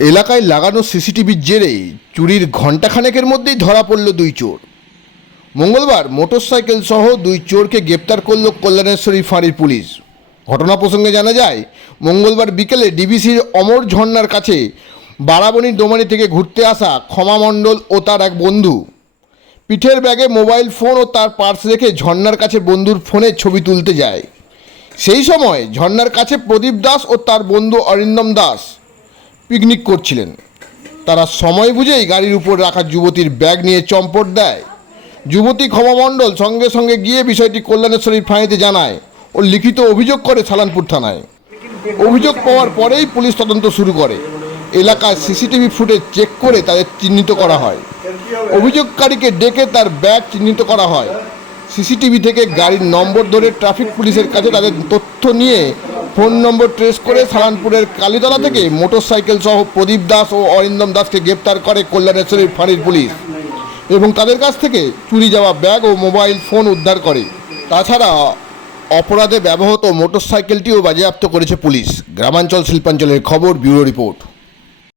এলাকায় লাগানো সিসিটিভির জেরে চুরির ঘণ্টাখানেকের মধ্যেই ধরা পড়ল দুই চোর। মঙ্গলবার মোটরসাইকেল সহ দুই চোরকে গ্রেপ্তার করল কল্যাণেশ্বরী ফাঁড়ির পুলিশ। ঘটনা প্রসঙ্গে জানা যায়, মঙ্গলবার বিকেলে ডিবিসির অমর ঝর্ণার কাছে বারাবণী ডোমানি থেকে ঘুরতে আসা ক্ষমা মণ্ডল ও তার এক বন্ধু। পিঠের ব্যাগে মোবাইল ফোন ও তার পার্স রেখে ঝর্ণার কাছে বন্ধুর ফোনে ছবি তুলতে যায়। সেই সময় ঝর্ণার কাছে প্রদীপ দাস ও তার বন্ধু অরিন্দম দাস পিকনিক করছিলেন। তারা সময় বুঝেই গাড়ির উপর রাখা যুবতীর ব্যাগ নিয়ে চম্পট দেয়। যুবতী ক্ষমামণ্ডল সঙ্গে সঙ্গে গিয়ে বিষয়টি কল্যাণেশ্বরীর ফাঁড়িতে জানায় ও লিখিত অভিযোগ করে সালানপুর থানায়। অভিযোগ পাওয়ার পরেই পুলিশ তদন্ত শুরু করে। এলাকায় সিসিটিভি ফুটেজ চেক করে তাদের চিহ্নিত করা হয়। অভিযোগকারীকে ডেকে তার ব্যাগ চিহ্নিত করা হয়। সিসিটিভি থেকে গাড়ির নম্বর ধরে ট্রাফিক পুলিশের কাছে তাদের তথ্য নিয়ে ফোন নম্বর ট্রেস করে সালানপুরের কালীতলা থেকে মোটরসাইকেল সহ প্রদীপ দাস ও অরিন্দম দাসকে গ্রেপ্তার করে কল্যাণেশ্বরীর ফাঁড়ির পুলিশ এবং তাদের কাছ থেকে চুরি যাওয়া ব্যাগ ও মোবাইল ফোন উদ্ধার করে। তাছাড়া অপরাধে ব্যবহৃত মোটরসাইকেলটিও বাজেয়াপ্ত করেছে পুলিশ। গ্রামাঞ্চল শিল্পাঞ্চলের খবর, ব্যুরো রিপোর্ট।